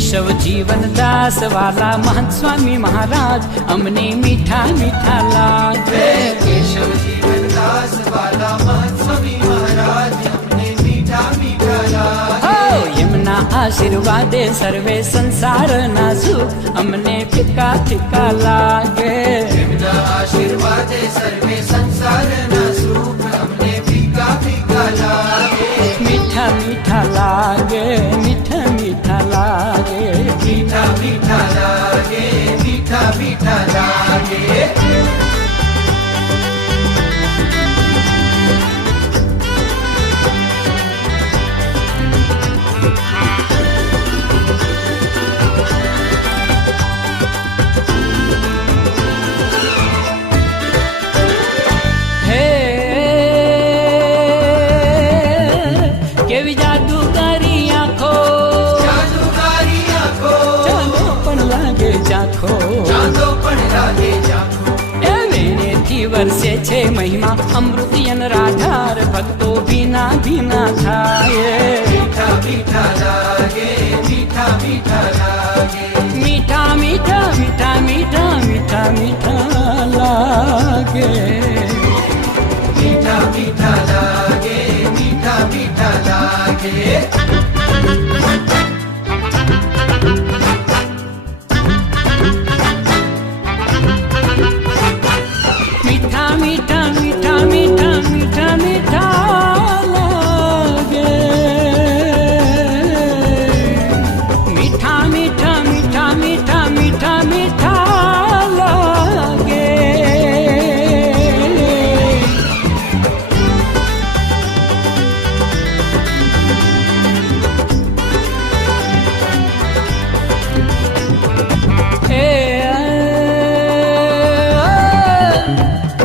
केशव जीवन दास वाला महंत स्वामी महाराज अमने मीठा मीठा लागे। केशव जीवन दास वाला महंत स्वामी महाराज अमने मीठा मीठा लागे। यमना आशीर्वादे सर्वे संसार ना सुख अमने फीका फीका लागे। यमना आशीर्वादे सर्वे संसार ना सुख अमने फीका फीका लागे। मीठा मीठा लागे, मीठा मीठा लागे, मीठा मीठा लागे, मीठा मीठा लागे। केवी जादूगारी आँखो, जादूगारी आँखो, चांदो पण लागे जाखो, चांदो पण लागे जाखो। ए वेणेथी वर्षे छे महिमा अमृतियन राधार भक्तो भीना भीना थाये। मीठा मीठा लागे, मीठा मीठा लागे। मीठा मीठा मीठा मीठा मीठा मीठा लागे। मीठा मीठा लागे, मीठा मीठा लागे। मीठा मीठा मीठा मीठा मीठा मीठा लागे। मीठा मीठा मीठा मीठा मीठा मीठा लागे।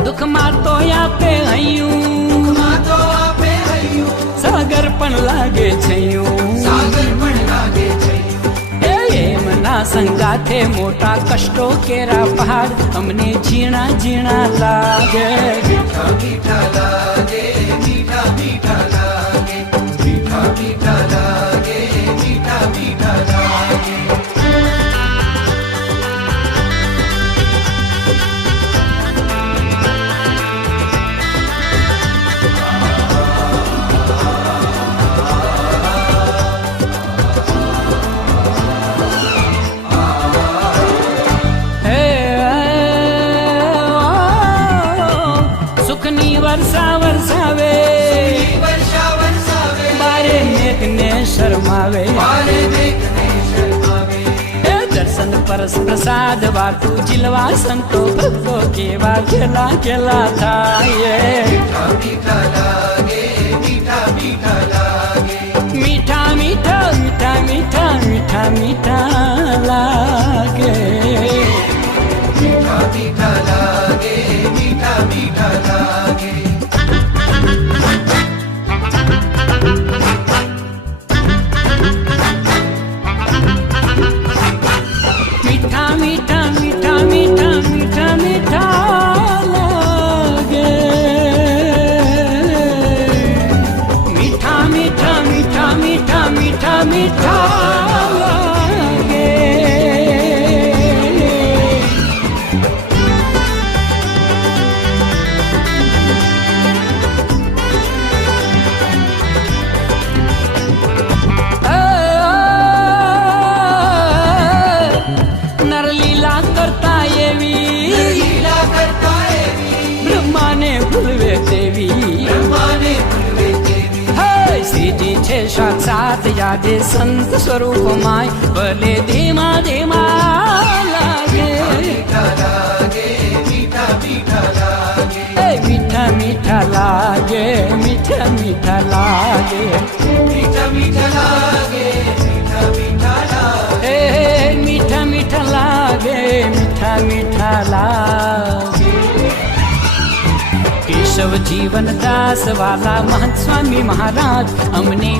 दुख मातो आपे हयूं, मातो आपे हयूं, सागर पण लागे छयूं। सागर पण लागे छयूं। एमना संगाथे मोटा कष्टो केरा पहाड़ अमने झीणा झीणा लागे। मीठा मीठा लागे, मीठा मीठा लागे। मीठा मीठा लागे, मीठा मीठा लागे। सुखनी वर्षा वर्षावे, वर्षा वर्षावे, बारे मेघने शर्मावे। बारे देखने शर्मावे। दर्शन परस प्रसाद वाटू जिलवा संतो भक्तो केवा खेला खेला थाये। मीठा मीठा लागे, मीठा मीठा लागे। मीठा मीठा मीठा मीठा मीठा मीठा लागे। मीठा मीठा लागे, मीठा मीठा लागे। मीठा मीठा मीठा मीठा मीठा मीठा लागे। मीठा मीठा मीठा मीठा मीठा मीठा लागे। नरलीला करता येवी, लीला करता येवी, ब्रह्माने भुलवे देवी। ब्रह्माने भुलवे देवी। हाय श्रीजी छे साक्षात यादे संत स्वरूप माय भले धीमा धीमा लागे। मीठा लागे, मीठा मीठा लागे। मीठा मीठा लागे, मीठा मीठा लागे। मीठा मीठा लागे, मीठा मीठा लागे। मीठा मीठा लागे, मीठा मीठा लागे। केशव जीवन दास वाला महंत स्वामी महाराज अमने